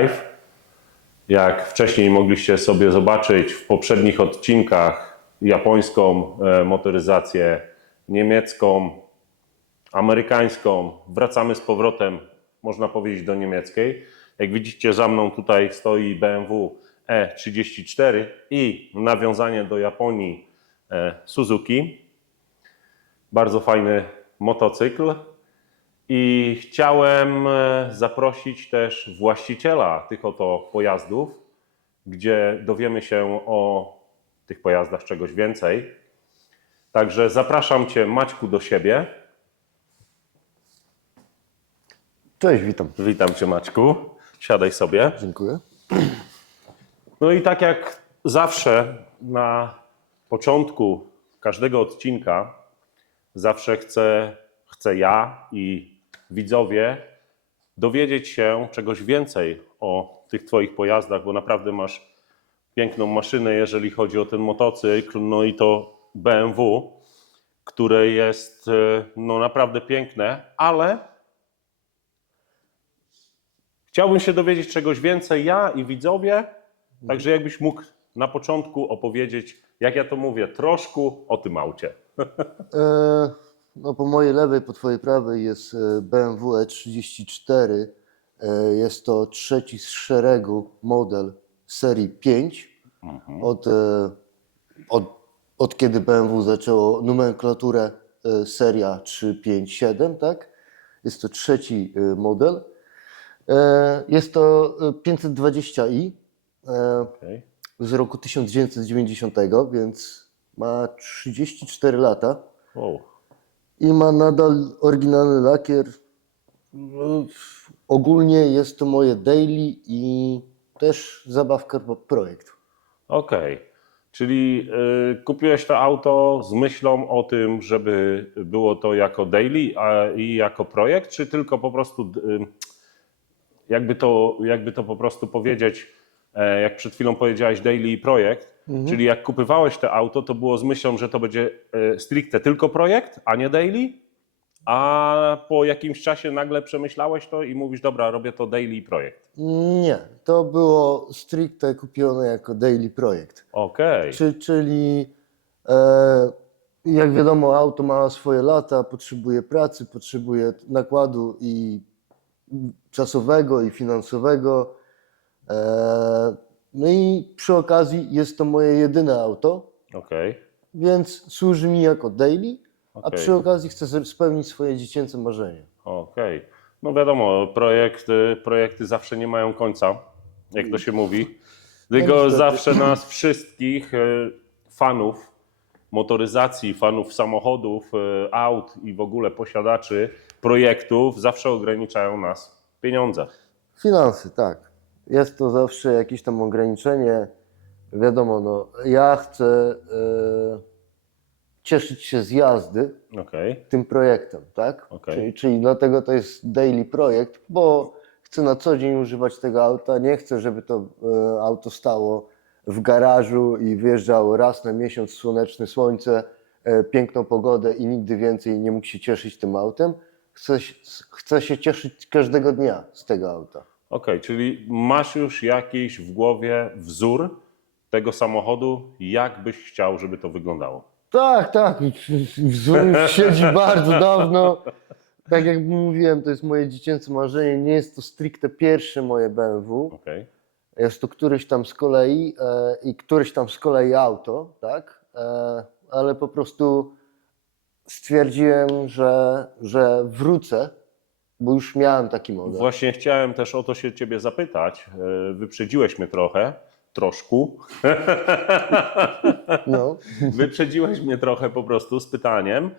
Live. Jak wcześniej mogliście sobie zobaczyć w poprzednich odcinkach japońską motoryzację, niemiecką, amerykańską, wracamy z powrotem, można powiedzieć, do niemieckiej. Jak widzicie, za mną tutaj stoi BMW E34 i nawiązanie do Japonii Suzuki. Bardzo fajny motocykl. I chciałem zaprosić też właściciela tych oto pojazdów, gdzie dowiemy się o tych pojazdach czegoś więcej. Także zapraszam Cię, Maćku, do siebie. Cześć, witam. Witam Cię, Maćku. Siadaj sobie. Dziękuję. No i tak jak zawsze na początku każdego odcinka zawsze chcę ja i widzowie dowiedzieć się czegoś więcej o tych Twoich pojazdach, bo naprawdę masz piękną maszynę, jeżeli chodzi o ten motocykl, no i to BMW, które jest no naprawdę piękne, ale chciałbym się dowiedzieć czegoś więcej ja i widzowie, także jakbyś mógł na początku opowiedzieć, jak ja to mówię, troszkę o tym aucie. No po mojej lewej, po twojej prawej jest BMW E34. Jest to trzeci z szeregu model serii 5. Od kiedy BMW zaczęło nomenklaturę seria 3, 5, 7, tak? Jest to trzeci model. Jest to 520i Okay. z roku 1990, więc ma 34 lata. Wow. I ma nadal oryginalny lakier. No, ogólnie jest to moje daily i też zabawka projekt. Okej. Czyli kupiłeś to auto z myślą o tym, żeby było to jako daily i jako projekt, czy tylko po prostu, jakby to po prostu powiedzieć, jak przed chwilą powiedziałeś daily i projekt, czyli jak kupywałeś to auto, to było z myślą, że to będzie stricte tylko projekt, a nie daily, a po jakimś czasie nagle przemyślałeś to i mówisz, dobra, robię to daily i projekt. Nie, to było stricte kupione jako daily projekt. Okej. Czyli jak wiadomo, auto ma swoje lata, potrzebuje pracy, potrzebuje nakładu i czasowego i finansowego. No i przy okazji jest to moje jedyne auto, Okej. więc służy mi jako daily, a Okej. przy okazji chcę spełnić swoje dziecięce marzenie. Okej. No wiadomo, projekty zawsze nie mają końca, jak to się mówi. Tylko niestety. zawsze nas wszystkich fanów motoryzacji, fanów samochodów, aut i w ogóle posiadaczy projektów zawsze ograniczają nas pieniądze. Finanse, tak. Jest to zawsze jakieś tam ograniczenie. Wiadomo, no, ja chcę cieszyć się z jazdy Okej. tym projektem, tak? Okej. Czyli dlatego to jest daily projekt, bo chcę na co dzień używać tego auta. Nie chcę, żeby to auto stało w garażu i wyjeżdżało raz na miesiąc, słoneczne słońce, piękną pogodę i nigdy więcej nie mógł się cieszyć tym autem. Chcę się cieszyć każdego dnia z tego auta. Okej, czyli masz już jakiś w głowie wzór tego samochodu, jak byś chciał, żeby to wyglądało? Tak. Wzór już siedzi bardzo dawno. Tak jak mówiłem, to jest moje dziecięce marzenie. Nie jest to stricte pierwsze moje BMW. Okej. Jest to któryś tam z kolei i któryś tam z kolei auto, tak? Ale po prostu stwierdziłem, że wrócę, bo już miałem taki model. Właśnie chciałem też o to się Ciebie zapytać. Wyprzedziłeś mnie troszkę. No. Wyprzedziłeś mnie trochę po prostu z pytaniem,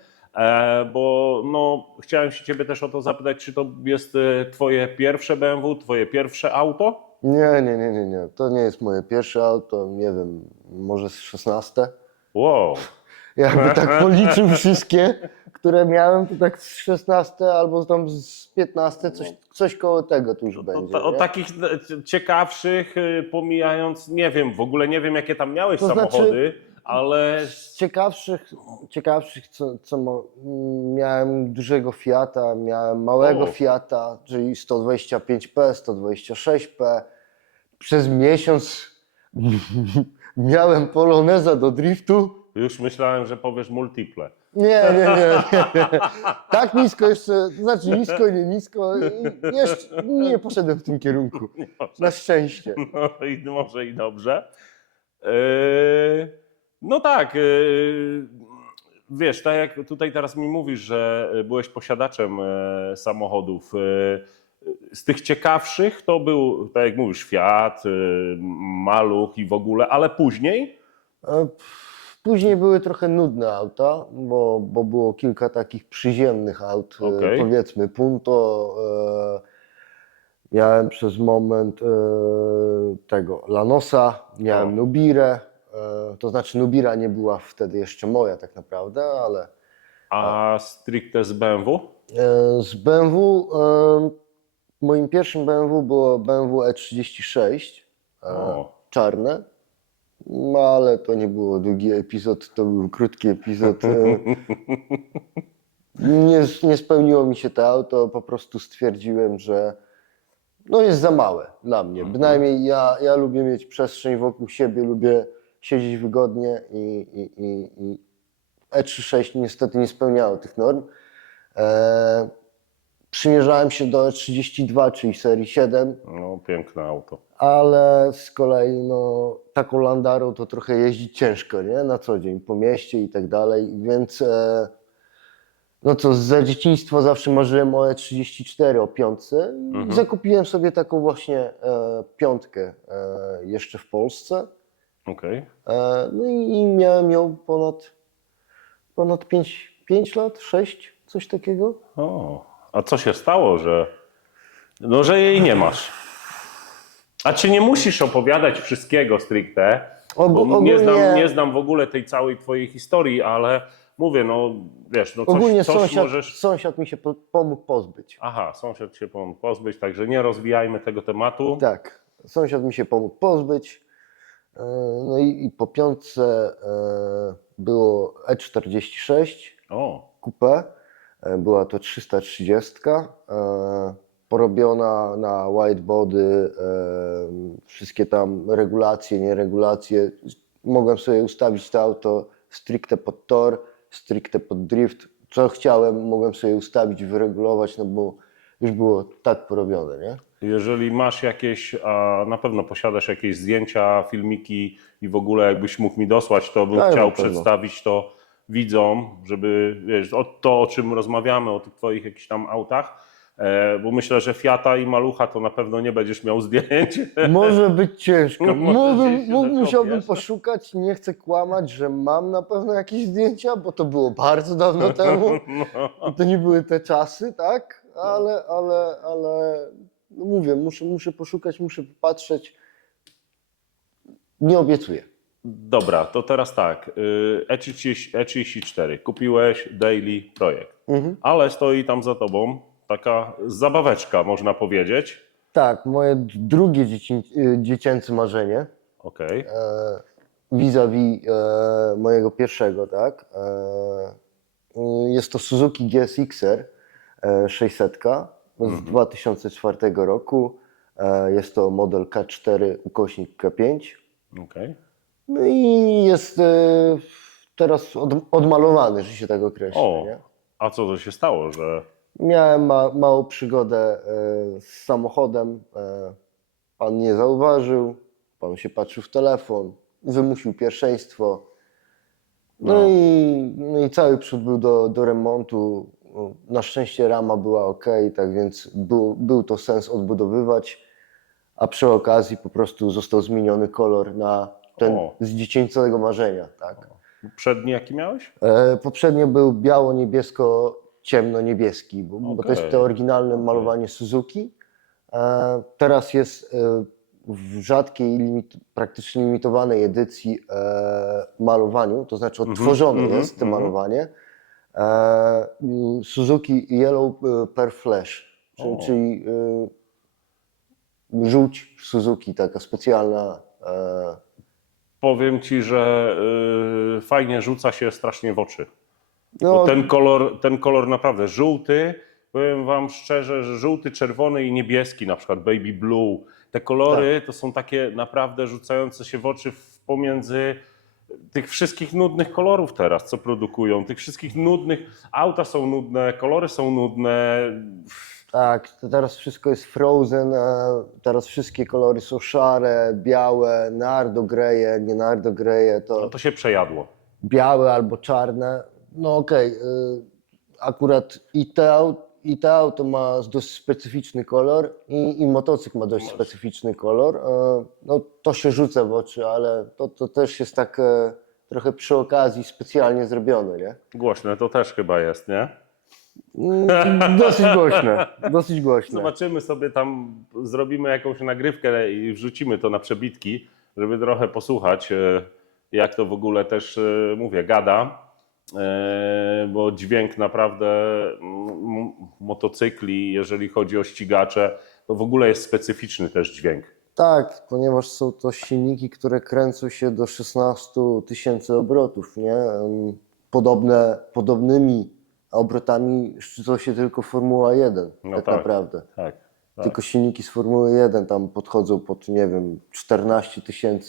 bo no, chciałem się Ciebie też o to zapytać, czy to jest Twoje pierwsze BMW, Twoje pierwsze auto? Nie. To nie jest moje pierwsze auto, nie wiem, może z 16. Wow. Jakby tak policzył wszystkie, które miałem, to tak z 16 albo tam z 15, coś koło tego tu już będzie. O nie? takich ciekawszych, pomijając, nie wiem, w ogóle nie wiem, jakie tam miałeś To znaczy- samochody, ale Z ciekawszych miałem dużego Fiata, miałem małego O. Fiata, czyli 125P, 126P. Przez miesiąc miałem Poloneza do driftu. już myślałem, że powiesz multiple. Nie. Tak nisko jeszcze, to znaczy nisko, nie nisko. Jeszcze nie poszedłem w tym kierunku. Na szczęście. No i może i dobrze. No tak, wiesz, tak jak tutaj teraz mi mówisz, że byłeś posiadaczem samochodów. Z tych ciekawszych to był, tak jak mówisz, Fiat, Maluch i w ogóle, ale później? Później były trochę nudne auta, bo było kilka takich przyziemnych aut, Okej. powiedzmy Punto. Miałem przez moment tego Lanosa, miałem O. Nubirę. To znaczy Nubira nie była wtedy jeszcze moja tak naprawdę, ale A stricte z BMW? z BMW, moim pierwszym BMW było BMW E36, O. czarne. No, ale to nie było długi epizod, to był krótki epizod. Nie spełniło mi się to auto, po prostu stwierdziłem, że no jest za małe dla mnie. Bynajmniej ja lubię mieć przestrzeń wokół siebie, lubię siedzieć wygodnie i E36 niestety nie spełniało tych norm. Przymierzałem się do E32, czyli serii 7. No, piękne auto. Ale z kolei no, taką Landarą to trochę jeździć ciężko, nie? Na co dzień, po mieście i tak dalej, więc no co, za dzieciństwa zawsze marzyłem o E34, o piątce i zakupiłem sobie taką właśnie piątkę jeszcze w Polsce. Okej. No i miałem ją ponad 5 lat, 6, coś takiego. O, a co się stało, że jej nie masz? A czy nie musisz opowiadać wszystkiego stricte? Bo Ogólnie- nie znam w ogóle tej całej twojej historii, ale mówię, no wiesz, no Ogólnie coś możesz... sąsiad mi się pomógł pozbyć. Aha, sąsiad się pomógł pozbyć, także nie rozwijajmy tego tematu. Tak, sąsiad mi się pomógł pozbyć. No i po piątce było E46 O, Coupe. Była to 330, porobiona na whitebody, wszystkie tam regulacje, nieregulacje. Mogłem sobie ustawić to auto stricte pod tor, stricte pod drift. Co chciałem, mogłem sobie ustawić, wyregulować, no bo już było tak porobione, nie? jeżeli masz jakieś, a na pewno posiadasz jakieś zdjęcia, filmiki i w ogóle jakbyś mógł mi dosłać, to bym Tak, chciał na pewno. przedstawić to widzom, żeby wiesz, o czym rozmawiamy, o tych twoich jakichś tam autach, bo myślę, że Fiata i Malucha to na pewno nie będziesz miał zdjęć. Może być ciężko. Może gdzieś się Musiałbym dokopiesz. poszukać. Nie chcę kłamać, że mam na pewno jakieś zdjęcia, bo to było bardzo dawno temu. I to nie były te czasy, tak? Ale no mówię, muszę poszukać, muszę popatrzeć. Nie obiecuję. Dobra, to teraz tak. E34 kupiłeś Daily Projekt, ale stoi tam za tobą taka zabaweczka, można powiedzieć. Tak, moje drugie dziecięce marzenie Okej. vis-a-vis mojego pierwszego, tak? Jest to Suzuki GSX-R 600 z 2004 roku. Jest to model K4 ukośnik K5. Okej. No i jest teraz odmalowany, że się tak określi. O, Nie? a co to się stało, że... Miałem małą przygodę z samochodem. Pan nie zauważył, pan się patrzył w telefon, wymusił pierwszeństwo. No i cały przód był do remontu. Na szczęście rama była ok, tak więc był to sens odbudowywać, a przy okazji po prostu został zmieniony kolor na ten O. z dziecięcego marzenia. Tak? Przedni jaki miałeś? Poprzednio był biało-niebiesko-ciemno-niebieski, bo to jest Okej. to oryginalne malowanie Suzuki. Teraz jest w rzadkiej, praktycznie limitowanej edycji malowaniu, to znaczy odtworzone jest to malowanie. Suzuki Yellow Pearl Flash, czyli żółć Suzuki, taka specjalna Powiem Ci, że fajnie rzuca się strasznie w oczy. No, Bo ten kolor naprawdę żółty, powiem Wam szczerze, że żółty, czerwony i niebieski, na przykład baby blue, te kolory to są takie naprawdę rzucające się w oczy pomiędzy tych wszystkich nudnych kolorów teraz, co produkują, tych wszystkich nudnych, auta są nudne, kolory są nudne. tak, to teraz wszystko jest frozen, teraz wszystkie kolory są szare, białe, nardogreje, nie nardogreje, No to się przejadło. białe albo czarne. No okej, akurat i te auto ma dość specyficzny kolor i motocykl ma dość specyficzny kolor. No to się rzuca w oczy, ale to też jest tak trochę przy okazji specjalnie zrobione, nie? Głośne to też chyba jest, nie? Dosyć głośne, dosyć głośne. Zobaczymy sobie tam, zrobimy jakąś nagrywkę i wrzucimy to na przebitki, żeby trochę posłuchać, jak to w ogóle też, mówię, gada, bo dźwięk naprawdę motocykli, jeżeli chodzi o ścigacze, to w ogóle jest specyficzny też dźwięk. Tak, ponieważ są to silniki, które kręcą się do 16 000 obrotów, nie? Podobnymi obrotami szczycą się tylko Formuła 1, No tak tak, naprawdę. Tak. Tylko silniki z Formuły 1 tam podchodzą pod, nie wiem, 14 000,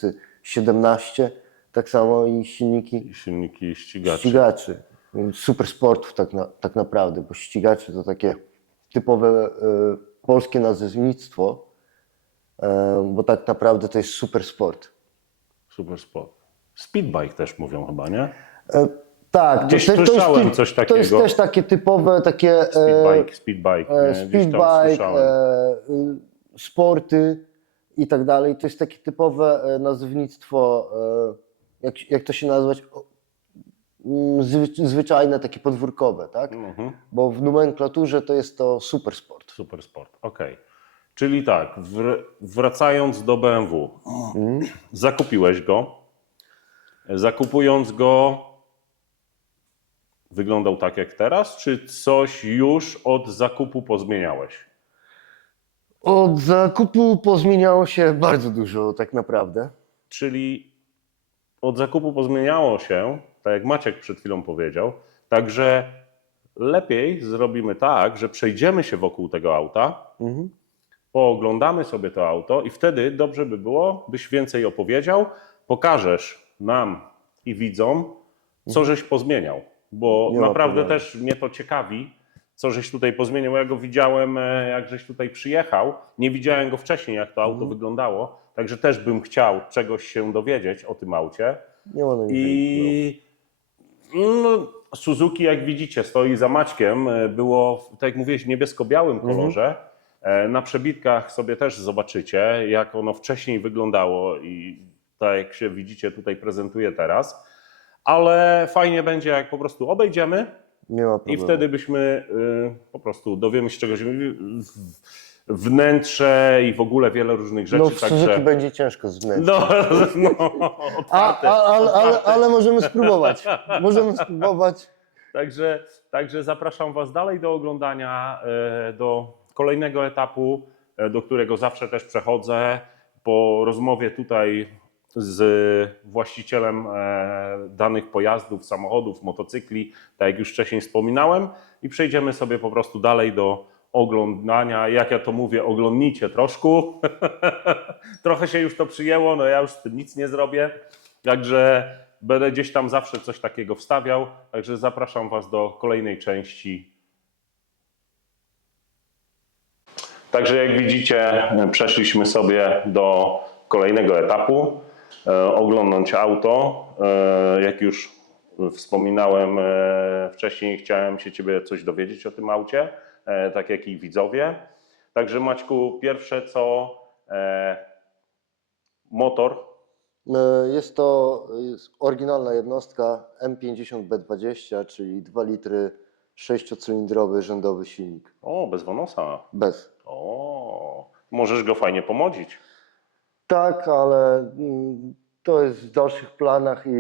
17, tak samo i silniki Silniki ścigaczy. ścigaczy. Super sportów tak naprawdę, bo ścigacze to takie typowe polskie nazewnictwo, bo tak naprawdę to jest super sport. Super sport. Speedbike też mówią chyba, nie? Tak, Gdzieś słyszałem coś To jest takiego. też takie typowe, takie Speedbike. Nie? Gdzieś tam speedbike, słyszałem. sporty i tak dalej. To jest takie typowe nazewnictwo, jak to się nazwać, zwyczajne, takie podwórkowe, tak? Mhm. Bo w nomenklaturze to jest to super sport. Super sport, okej. Czyli tak, wracając do BMW, zakupiłeś go. Zakupując go, wyglądał tak jak teraz, czy coś już od zakupu pozmieniałeś? Od zakupu pozmieniało się bardzo dużo tak naprawdę. Czyli od zakupu pozmieniało się, tak jak Maciek przed chwilą powiedział, także lepiej zrobimy tak, że przejdziemy się wokół tego auta, pooglądamy sobie to auto i wtedy dobrze by było, byś więcej opowiedział, pokażesz nam i widzom, co żeś pozmieniał, bo Nie ma naprawdę problemu. też mnie to ciekawi, co żeś tutaj pozmieniał. Ja go widziałem, jak żeś tutaj przyjechał, nie widziałem go wcześniej, jak to auto wyglądało, także też bym chciał czegoś się dowiedzieć o tym aucie. Nie ma najmniejszych I no, Suzuki, jak widzicie, stoi za Maćkiem. Było, tak jak mówiłeś, w niebiesko-białym kolorze. Na przebitkach sobie też zobaczycie, jak ono wcześniej wyglądało i tak jak się widzicie, tutaj prezentuje teraz. Ale fajnie będzie, jak po prostu obejdziemy Nie ma i problemu. wtedy byśmy po prostu dowiemy się czegoś, wnętrze i w ogóle wiele różnych rzeczy. No w Suzuki będzie ciężko z wnętrza. no, otwarte. Ale możemy spróbować. Możemy spróbować. Także zapraszam Was dalej do oglądania, do kolejnego etapu, do którego zawsze też przechodzę. Po rozmowie tutaj z właścicielem danych pojazdów, samochodów, motocykli, tak jak już wcześniej wspominałem, i przejdziemy sobie po prostu dalej do oglądania. Jak ja to mówię, oglądnijcie troszkę. Trochę się już to przyjęło, no ja już z tym nic nie zrobię. Także będę gdzieś tam zawsze coś takiego wstawiał. Także zapraszam Was do kolejnej części. Także jak widzicie, przeszliśmy sobie do kolejnego etapu. Oglądnąć auto. Jak już wspominałem wcześniej, chciałem się Ciebie coś dowiedzieć o tym aucie, tak jak i widzowie. Także Maćku, pierwsze co motor. Jest to oryginalna jednostka M50B20, czyli 2 litry 6-cylindrowy rzędowy silnik. O, bez Wonosa. Bez. O, możesz go fajnie pomodzić. Tak, ale to jest w dalszych planach i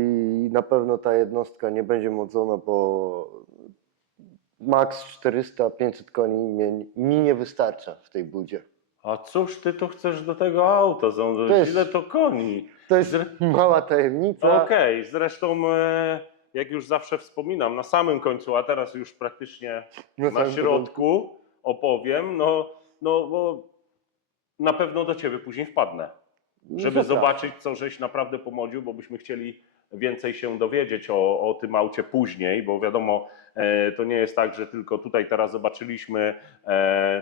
na pewno ta jednostka nie będzie modzona, bo max 400-500 koni mi nie wystarcza w tej budzie. A cóż ty to chcesz do tego auta? To jest- Ile to koni? To jest mała tajemnica. Okej, zresztą jak już zawsze wspominam, na samym końcu, a teraz już praktycznie Na na samym środku opowiem, no bo na pewno do ciebie później wpadnę, żeby Zapraszam. zobaczyć, co żeś naprawdę pomodził, bo byśmy chcieli więcej się dowiedzieć o tym aucie później, bo wiadomo, to nie jest tak, że tylko tutaj teraz zobaczyliśmy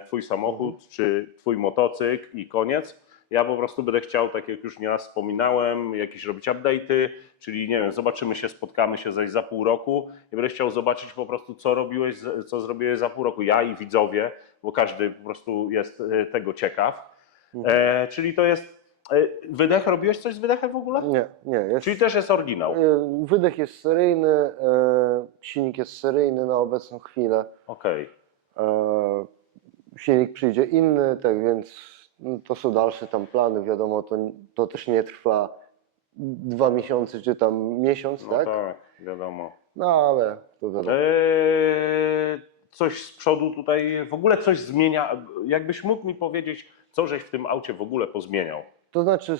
twój samochód czy twój motocykl i koniec. Ja po prostu będę chciał, tak jak już nieraz wspominałem, jakieś robić update'y, czyli nie wiem, zobaczymy się, spotkamy się zaś za pół roku i będę chciał zobaczyć po prostu, co robiłeś, co zrobiłeś za pół roku. Ja i widzowie, bo każdy po prostu jest tego ciekaw. Czyli to jest wydech, robiłeś coś z wydechem w ogóle? Nie, jest. Czyli też jest oryginał. Wydech jest seryjny, silnik jest seryjny na obecną chwilę. Okej. Silnik przyjdzie inny, tak więc to są dalsze tam plany. Wiadomo, to też nie trwa 2 miesiące czy tam miesiąc, No tak? tak, wiadomo. No ale to wiadomo. Coś z przodu tutaj, w ogóle coś zmienia. Jakbyś mógł mi powiedzieć, co żeś w tym aucie w ogóle pozmieniał? To znaczy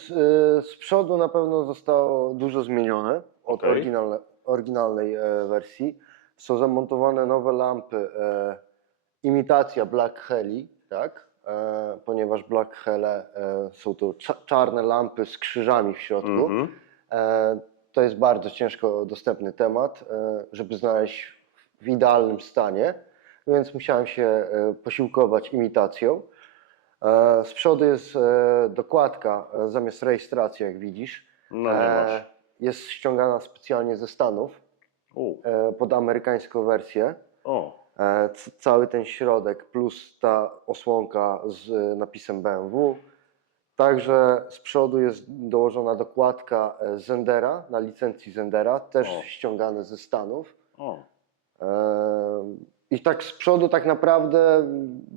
z przodu na pewno zostało dużo zmienione od Okej. oryginalnej wersji. Są zamontowane nowe lampy, imitacja Black Heli, tak? Ponieważ Black Hele są to czarne lampy z krzyżami w środku. Mhm. To jest bardzo ciężko dostępny temat, żeby znaleźć w idealnym stanie, więc musiałem się posiłkować imitacją. Z przodu jest dokładka zamiast rejestracji, jak widzisz. No nie masz. Jest ściągana specjalnie ze Stanów U. pod amerykańską wersję. O. Cały ten środek plus ta osłonka z napisem BMW. Także z przodu jest dołożona dokładka Zendera, na licencji Zendera, też O. ściągane ze Stanów. O. I tak z przodu tak naprawdę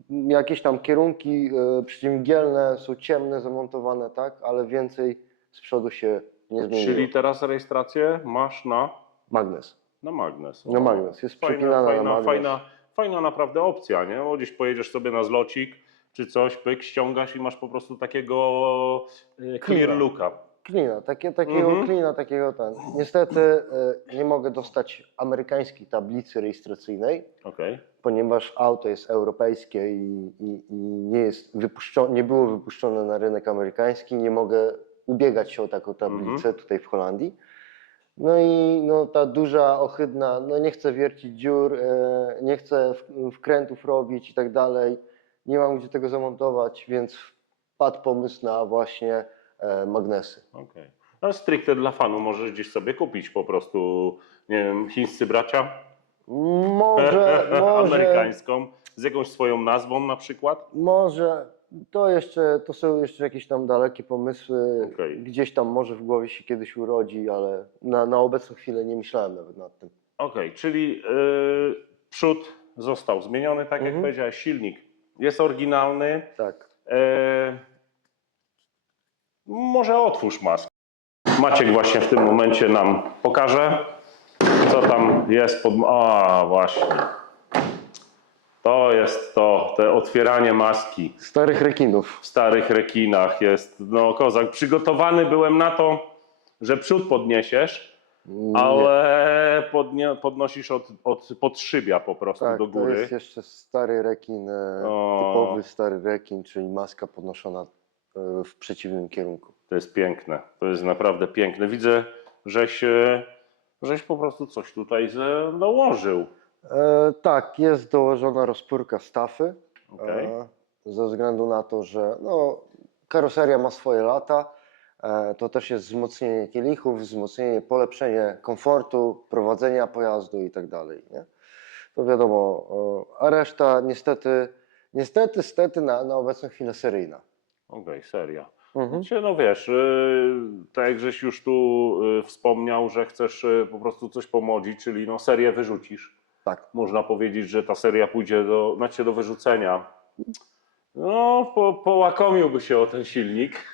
jakieś tam kierunki przeciwmgielne są ciemne, zamontowane, tak, ale więcej z przodu się nie zmieniło. Czyli teraz rejestrację masz na Magnes. magnes. Na magnes. Jest przepinana na magnes. Fajna naprawdę opcja, nie? Bo gdzieś pojedziesz sobie na zlocik czy coś, pyk, ściągasz i masz po prostu takiego clear looka. Klina, takiego klina, takiego ten. Niestety nie mogę dostać amerykańskiej tablicy rejestracyjnej, Okej. ponieważ auto jest europejskie i nie jest nie było wypuszczone na rynek amerykański. Nie mogę ubiegać się o taką tablicę tutaj w Holandii. No i no, ta duża, ohydna, no nie chcę wiercić dziur, nie chcę wkrętów robić i tak dalej. Nie mam gdzie tego zamontować, więc wpadł pomysł na właśnie magnesy. Okej. No stricte dla fanu możesz gdzieś sobie kupić po prostu, nie wiem, chińscy bracia? Może, Amerykańską, z jakąś swoją nazwą na przykład? może to są jeszcze jakieś tam dalekie pomysły. Okej. Gdzieś tam może w głowie się kiedyś urodzi, ale na obecną chwilę nie myślałem nawet nad tym. Okej, czyli przód został zmieniony, tak jak powiedziałeś, silnik jest oryginalny. Tak. Może otwórz maskę. Maciek właśnie w tym momencie nam pokaże, co tam jest pod... A, właśnie. To jest to, te otwieranie maski. Starych rekinów. W starych rekinach jest, no kozak. Przygotowany byłem na to, że przód podniesiesz, ale podnosisz od podszybia po prostu Tak, do góry. to jest jeszcze stary rekin, typowy stary rekin, czyli maska podnoszona w przeciwnym kierunku. To jest piękne, to jest naprawdę piękne. Widzę, żeś po prostu coś tutaj dołożył. Tak, jest dołożona rozpórka stafy, Okej. ze względu na to, że no, karoseria ma swoje lata. To też jest wzmocnienie kielichów, wzmocnienie, polepszenie komfortu, prowadzenia pojazdu i tak dalej. Nie? To wiadomo, a reszta niestety na obecną chwilę seryjna. Okej, seria. Mhm. Znaczy, no wiesz, tak jak żeś już tu wspomniał, że chcesz po prostu coś pomodzić, czyli no serię wyrzucisz. Tak. Można powiedzieć, że ta seria pójdzie do wyrzucenia. No, połakomiłby się o ten silnik.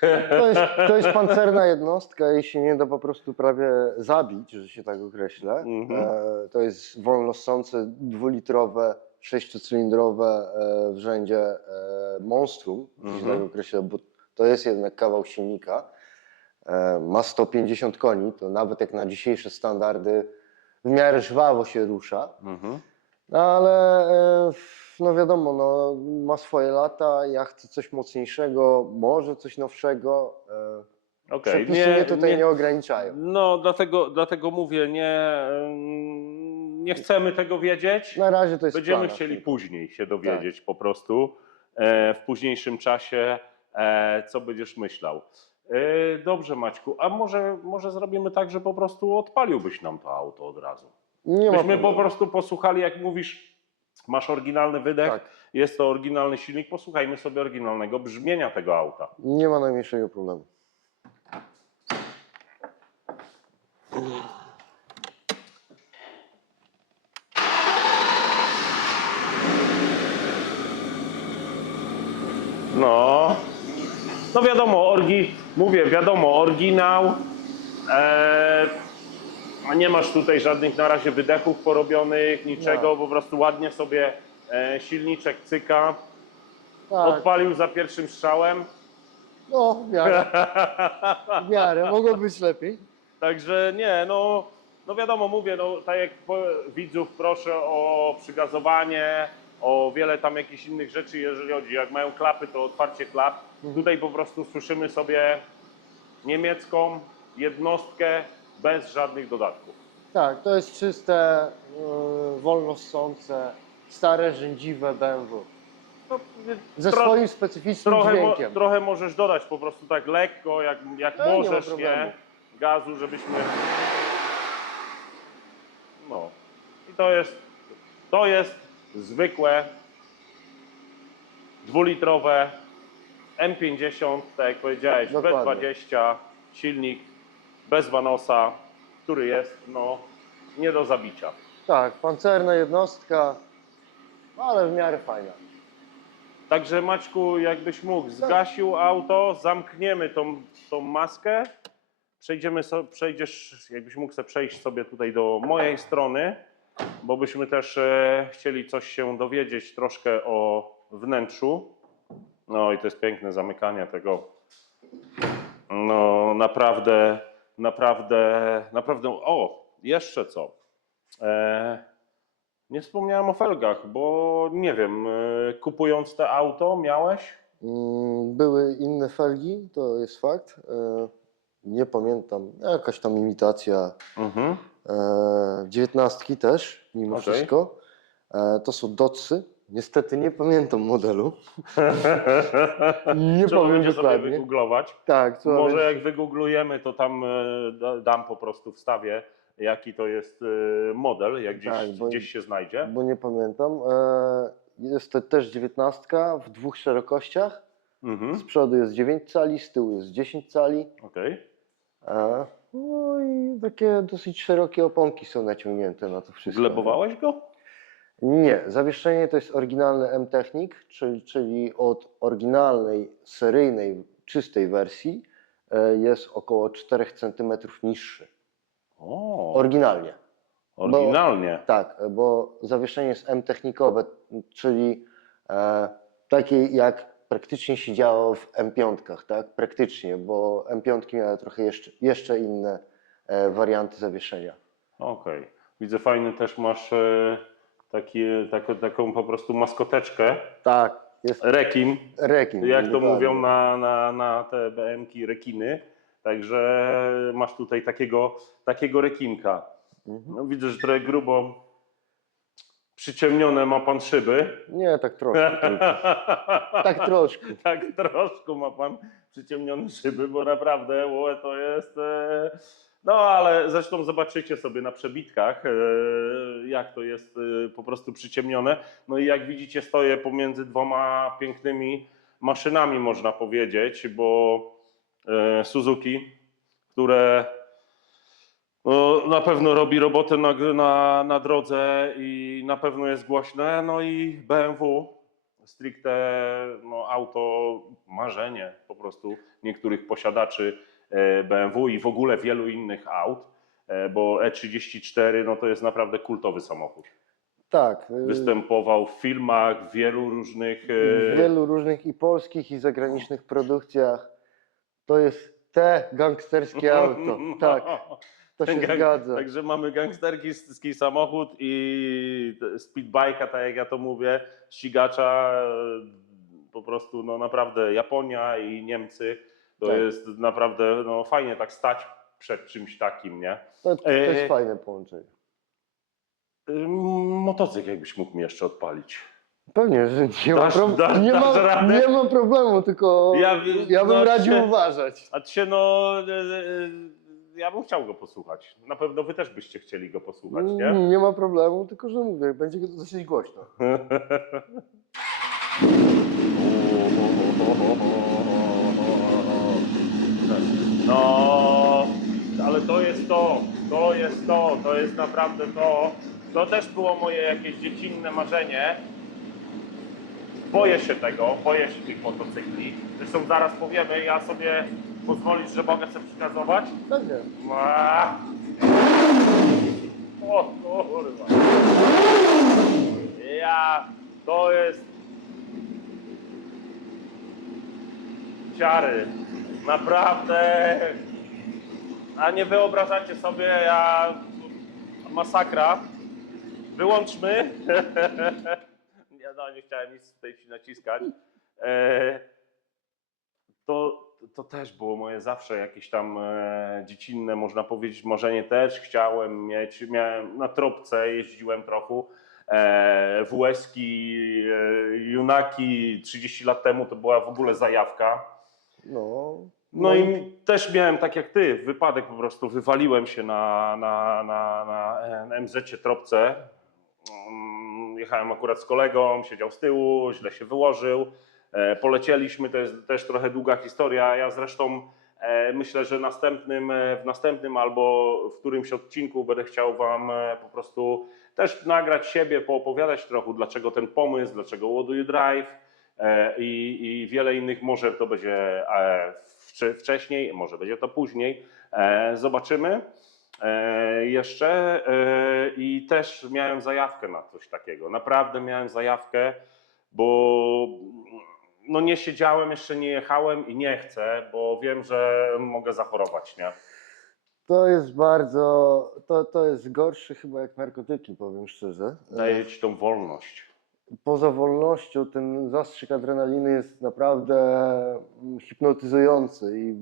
To jest pancerna jednostka i się nie da po prostu prawie zabić, że się tak określę. To jest wolno ssące, 2-litrowe, 6-cylindrowe w rzędzie monstrum, że się tak określę, bo to jest jednak kawał silnika. ma 150 koni, to nawet jak na dzisiejsze standardy w miarę żwawo się rusza. No ale no wiadomo, no, ma swoje lata, ja chcę coś mocniejszego, może coś nowszego. Okej, Przepisy mnie tutaj nie ograniczają. No, dlatego mówię, nie chcemy tego wiedzieć. Na razie to jest w Będziemy planach chcieli tylko. później się dowiedzieć Tak. po prostu, w późniejszym czasie, co będziesz myślał. Dobrze, Maćku, a może zrobimy tak, że po prostu odpaliłbyś nam to auto od razu. Nie ma Byśmy po problemu. prostu posłuchali, jak mówisz, masz oryginalny wydech, Tak. jest to oryginalny silnik, posłuchajmy sobie oryginalnego brzmienia tego auta. Nie ma najmniejszego problemu. No wiadomo, wiadomo, oryginał. Nie masz tutaj żadnych na razie wydechów porobionych, niczego, No. po prostu ładnie sobie silniczek cyka. Tak, Odpalił za pierwszym strzałem. no w miarę. W miarę, mogło być lepiej. Także nie, no wiadomo, mówię, no tak jak widzów proszę o przygazowanie, o wiele tam jakichś innych rzeczy, jeżeli chodzi, jak mają klapy, to otwarcie klap. Tutaj po prostu słyszymy sobie niemiecką jednostkę bez żadnych dodatków. Tak, to jest czyste, wolno ssące, stare, rzędziwe BMW. No, Ze tro- swoim specyficznym dźwiękiem. trochę możesz dodać po prostu tak lekko, jak Nie ma możesz, problemu. nie? Gazu, żebyśmy... No. I to jest zwykłe, dwulitrowe M50, tak jak powiedziałeś, Dokładnie. B20, silnik bez Vanosa, który jest, no, nie do zabicia. Tak, pancerna jednostka, ale w miarę fajna. Także Maćku, jakbyś mógł, zgasił auto, zamkniemy tą maskę, przejdziesz, jakbyś mógł sobie przejść sobie tutaj do mojej strony, bo byśmy też chcieli coś się dowiedzieć troszkę o wnętrzu. No i to jest piękne zamykanie tego. No naprawdę, o, jeszcze co. Nie wspomniałem o felgach, bo nie wiem, kupując te auto miałeś? Były inne felgi, to jest fakt. Nie pamiętam, jakaś tam imitacja. 19 też, mimo Okej. wszystko. To są Dotsy. Niestety nie pamiętam modelu. Nie Trzeba powiem będzie sobie dokładnie. wygooglować. Tak, trzeba Może będzie- jak wygooglujemy, to tam dam po prostu, wstawię, jaki to jest model, jak Tak, bo- gdzieś się znajdzie. bo nie pamiętam. Jest to też 19 w dwóch szerokościach. Z przodu jest 9 cali, z tyłu jest 10 cali. Okej. No i takie dosyć szerokie oponki są naciągnięte na to wszystko. Glebowałeś go? Nie, zawieszenie to jest oryginalny M-Technik, czyli od oryginalnej, seryjnej, czystej wersji jest około 4 cm niższy. O, Oryginalnie. oryginalnie. Tak, bo zawieszenie jest M-Technikowe, czyli takie jak praktycznie się działo w M5, tak? Praktycznie, bo M5 miały trochę jeszcze inne warianty zawieszenia. Okej. Widzę, fajny też masz taką po prostu maskoteczkę. Tak, jest Rekin, rekin. jak to dokładnie. mówią na te BM-ki, rekiny. Także masz tutaj takiego rekinka. No, widzę, że trochę grubo przyciemnione ma pan szyby. Nie, tak troszkę. tylko. Tak troszkę. Tak troszkę ma pan przyciemnione szyby, bo naprawdę to jest... No ale zresztą zobaczycie sobie na przebitkach, jak to jest po prostu przyciemnione. No i jak widzicie, stoję pomiędzy dwoma pięknymi maszynami, można powiedzieć, bo Suzuki, które no, na pewno robi robotę na drodze i na pewno jest głośne. No i BMW, stricte auto, marzenie po prostu niektórych posiadaczy BMW i w ogóle wielu innych aut, bo E34 no to jest naprawdę kultowy samochód. Tak. Występował w filmach, w wielu różnych... W wielu różnych i polskich, i zagranicznych produkcjach. To jest Te gangsterskie auto, tak, to się zgadza. Także mamy gangsterski samochód i speedbike'a, tak jak ja to mówię, ścigacza, po prostu no naprawdę Japonia i Niemcy, to Tak. jest naprawdę no, fajnie tak stać przed czymś takim, nie? To jest fajne połączenie. Motocykl jakbyś mógł mi jeszcze odpalić. Pewnie, że nie ma, dasz radę? nie ma problemu, tylko ja bym no, radził uważać. A cię no, ja bym chciał go posłuchać. Na pewno wy też byście chcieli go posłuchać, nie? Nie ma problemu, tylko że mówię, będzie dosyć głośno. No, ale to jest to jest naprawdę to. To też było moje jakieś dziecinne marzenie. Boję się tego, boję się tych motocykli. Zresztą zaraz powiemy, ja sobie pozwolisz, że mogę sobie przekazować? Pewnie. O kurwa. To jest ciary. Naprawdę. A nie wyobrażacie sobie, masakra. Wyłączmy. Nie chciałem nic tutaj ci naciskać. To też było moje zawsze jakieś tam dziecinne, można powiedzieć, marzenie też. Chciałem miałem na tropce, jeździłem trochę. WS-ki, Junaki 30 lat temu to była w ogóle zajawka. No i też miałem tak jak ty, wypadek po prostu, wywaliłem się na MZ-cie tropce. Jechałem akurat z kolegą, siedział z tyłu, źle się wyłożył. Polecieliśmy, to jest też trochę długa historia. Ja zresztą myślę, że w następnym albo w którymś odcinku będę chciał wam po prostu też nagrać siebie, poopowiadać trochę, dlaczego ten pomysł, dlaczego Ładuj Drive i wiele innych. Może to będzie wcześniej, może będzie to później. Zobaczymy. Jeszcze i też miałem zajawkę na coś takiego. Naprawdę miałem zajawkę, bo no nie siedziałem, jeszcze nie jechałem i nie chcę, bo wiem, że mogę zachorować, nie? To jest to jest gorsze chyba jak narkotyki, powiem szczerze. Daje ci tą wolność. Poza wolnością ten zastrzyk adrenaliny jest naprawdę hipnotyzujący i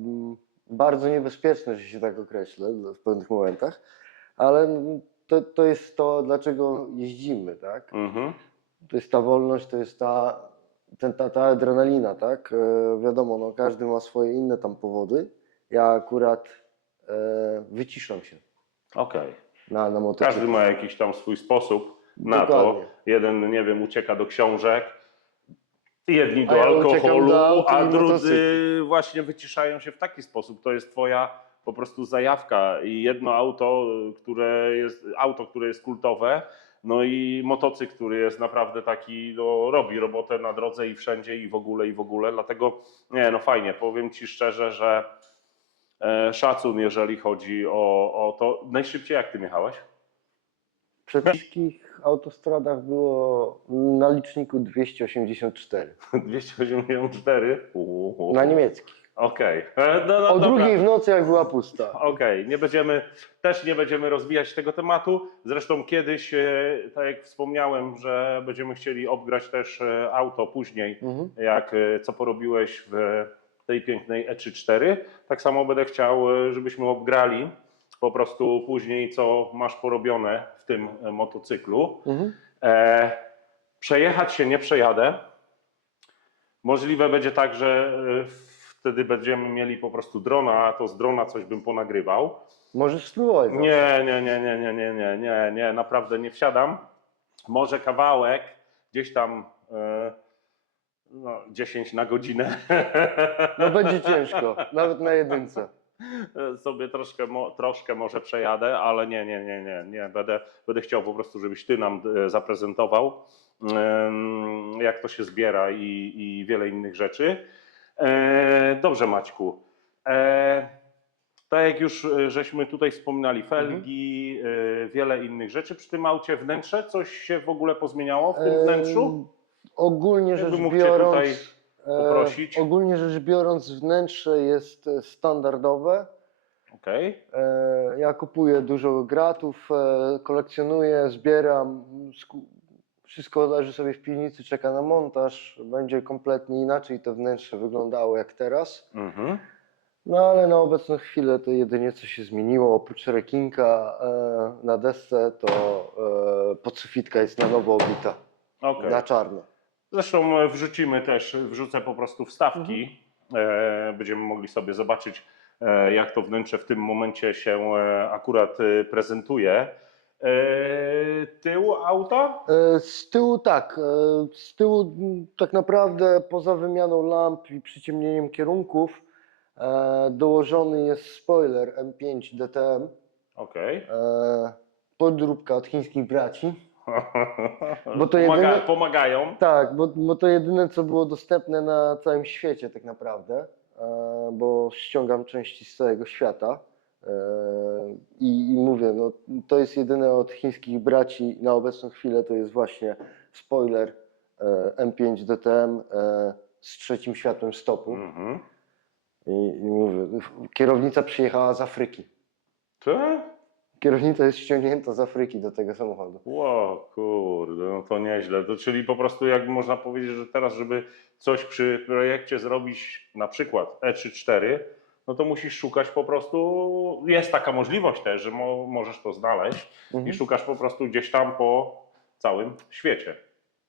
bardzo niebezpieczny, że się tak określę w pewnych momentach, ale to jest to, dlaczego jeździmy, tak? To jest ta wolność, to jest ta adrenalina, tak? Wiadomo, no, każdy ma swoje inne tam powody. Ja akurat wyciszam się na motocyklu. Każdy ma jakiś tam swój sposób na Dokładnie. to. Jeden, nie wiem, ucieka do książek, jedni do ja alkoholu, do auta a i drudzy motocykli. właśnie wyciszają się w taki sposób. To jest twoja po prostu zajawka i jedno auto, które jest kultowe, no i motocykl, który jest naprawdę taki, no, robi robotę na drodze i wszędzie i w ogóle. Dlatego, nie, no fajnie, powiem ci szczerze, że szacun, jeżeli chodzi o to. Najszybciej jak ty jechałeś? Przy wszystkich autostradach było na liczniku 284. 284? Na niemieckich. Okej. O drugiej w nocy jak była pusta. Okej, też nie będziemy rozwijać tego tematu. Zresztą kiedyś, tak jak wspomniałem, że będziemy chcieli obgrać też auto później, co porobiłeś w tej pięknej E34. Tak samo będę chciał, żebyśmy obgrali po prostu później, co masz porobione w tym motocyklu. Przejechać się nie przejadę. Możliwe będzie tak, że wtedy będziemy mieli po prostu drona, a to z drona coś bym ponagrywał. Możesz spróbować. Nie, naprawdę nie wsiadam. Może kawałek, gdzieś tam 10 na godzinę. No będzie ciężko, nawet na jedynce. Sobie troszkę może przejadę, ale nie. Będę chciał po prostu, żebyś ty nam zaprezentował, jak to się zbiera i wiele innych rzeczy. Dobrze, Maćku. Tak jak już żeśmy tutaj wspominali, felgi, wiele innych rzeczy przy tym aucie. Wnętrze, coś się w ogóle pozmieniało w tym wnętrzu? Ogólnie rzecz Jakby mógł biorąc, tutaj poprosić? Ogólnie rzecz biorąc, wnętrze jest standardowe. Okej. Ja kupuję dużo gratów, kolekcjonuję, zbieram. Wszystko leży sobie w piwnicy, czeka na montaż. Będzie kompletnie inaczej to wnętrze wyglądało jak teraz. Mhm. No ale na obecną chwilę to jedynie co się zmieniło, oprócz rekinka na desce, to podsufitka jest na nowo obita, Okej. na czarno. Zresztą wrzucę po prostu wstawki. Będziemy mogli sobie zobaczyć, jak to wnętrze w tym momencie się akurat prezentuje. Tył auta? Z tyłu tak, z tyłu tak naprawdę poza wymianą lamp i przyciemnieniem kierunków dołożony jest spoiler M5 DTM, Okej. podróbka od chińskich braci. Bo to jedyne- Pomagają. Tak, bo to jedyne co było dostępne na całym świecie tak naprawdę, bo ściągam części z całego świata. I mówię, no, to jest jedyne od chińskich braci na obecną chwilę, to jest właśnie spoiler M5 DTM z trzecim światłem stopu. Mhm. I mówię, kierownica przyjechała z Afryki. Ty? Kierownica jest ściągnięta z Afryki do tego samochodu. Ło, kurde, no to nieźle. To czyli po prostu jak można powiedzieć, że teraz, żeby coś przy projekcie zrobić, na przykład E34, no to musisz szukać po prostu, jest taka możliwość też, że możesz to znaleźć i szukasz po prostu gdzieś tam po całym świecie.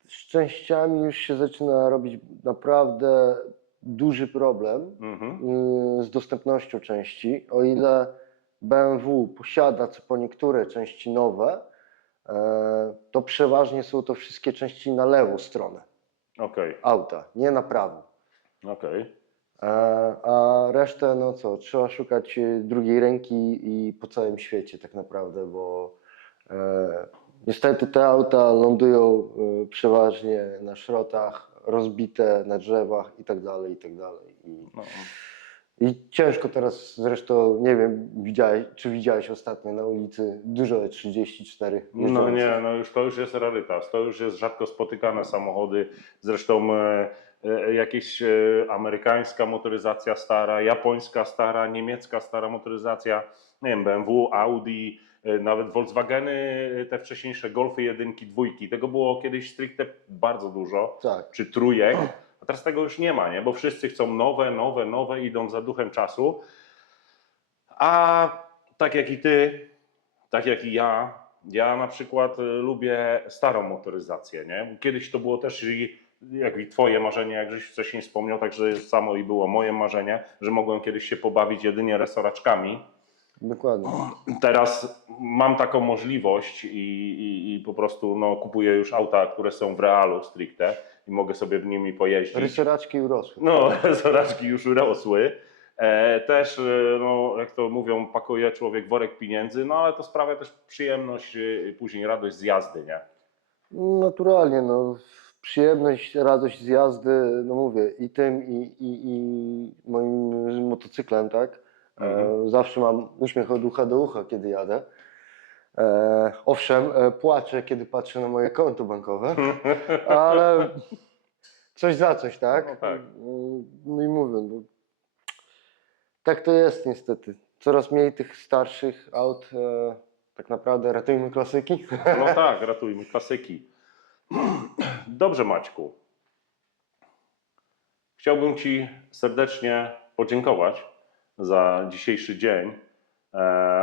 Z częściami już się zaczyna robić naprawdę duży problem Mhm. z dostępnością części. O ile BMW posiada co po niektóre części nowe, to przeważnie są to wszystkie części na lewą stronę Okej, auta, nie na prawą. okej. A resztę, no co, trzeba szukać drugiej ręki i po całym świecie tak naprawdę, bo niestety te auta lądują przeważnie na szrotach, rozbite na drzewach i tak dalej, i tak dalej. No. I ciężko teraz, zresztą nie wiem, widziałeś ostatnio na ulicy dużo E34 No jeżdżących. nie, no to już jest rarytas, to już jest rzadko spotykane samochody, zresztą jakieś amerykańska motoryzacja stara, japońska stara, niemiecka stara motoryzacja, nie wiem, BMW, Audi, nawet Volkswageny, te wcześniejsze Golfy jedynki, dwójki, tego było kiedyś stricte bardzo dużo, Tak. czy trójek, a teraz tego już nie ma, nie? Bo wszyscy chcą nowe, idą za duchem czasu, a tak jak i ty, tak jak i ja na przykład lubię starą motoryzację, nie? Kiedyś to było też jak i twoje marzenie, jak żeś wcześniej wspomniał, także samo i było moje marzenie, że mogłem kiedyś się pobawić jedynie resoraczkami. Dokładnie. Teraz mam taką możliwość i po prostu no, kupuję już auta, które są w realu stricte i mogę sobie w nimi pojeździć. Rysoraczki urosły. No, resoraczki już urosły. Też, no, jak to mówią, pakuje człowiek worek pieniędzy, no ale to sprawia też przyjemność, później radość z jazdy, nie? Naturalnie, no, przyjemność, radość z jazdy, no mówię, i tym, i moim motocyklem, tak? Zawsze mam uśmiech od ucha do ucha, kiedy jadę. Owszem, płaczę, kiedy patrzę na moje konto bankowe, ale coś za coś, tak? No tak. No i mówię, no, tak to jest niestety. Coraz mniej tych starszych aut, tak naprawdę ratujmy klasyki. No tak, ratujmy klasyki. Dobrze, Maćku. Chciałbym Ci serdecznie podziękować za dzisiejszy dzień,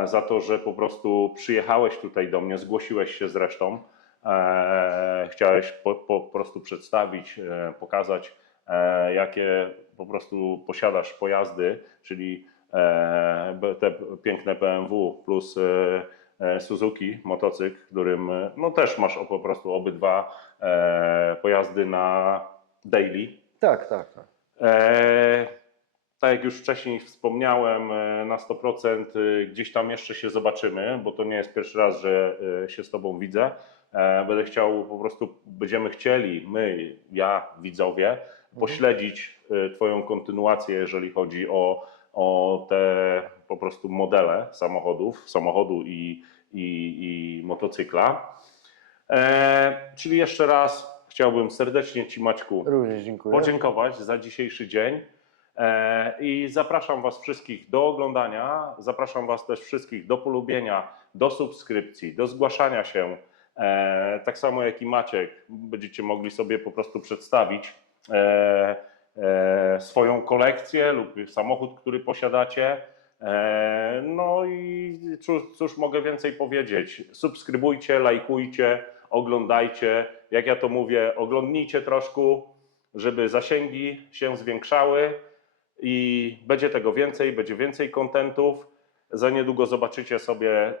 za to, że po prostu przyjechałeś tutaj do mnie, zgłosiłeś się zresztą. Chciałeś po prostu przedstawić, pokazać, jakie po prostu posiadasz pojazdy, czyli te piękne BMW plus Suzuki motocykl, którym no też masz po prostu obydwa pojazdy na daily. Tak, tak, tak. Tak jak już wcześniej wspomniałem, na 100% gdzieś tam jeszcze się zobaczymy, bo to nie jest pierwszy raz, że się z Tobą widzę. Będę chciał po prostu, będziemy chcieli, my, ja, widzowie, pośledzić Twoją kontynuację, jeżeli chodzi o te po prostu modele samochodu i motocykla. Czyli jeszcze raz chciałbym serdecznie Ci, Maćku, Również dziękuję. podziękować za dzisiejszy dzień i zapraszam Was wszystkich do oglądania, zapraszam Was też wszystkich do polubienia, do subskrypcji, do zgłaszania się, tak samo jak i Maciek, będziecie mogli sobie po prostu przedstawić swoją kolekcję lub samochód, który posiadacie. No i cóż mogę więcej powiedzieć, subskrybujcie, lajkujcie, oglądajcie, jak ja to mówię, oglądnijcie troszkę, żeby zasięgi się zwiększały i będzie tego więcej, będzie więcej kontentów. Za niedługo zobaczycie sobie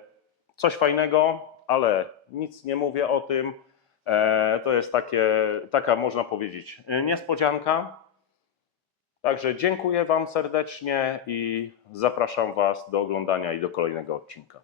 coś fajnego, ale nic nie mówię o tym. To jest taka, można powiedzieć, niespodzianka. Także dziękuję Wam serdecznie i zapraszam Was do oglądania i do kolejnego odcinka.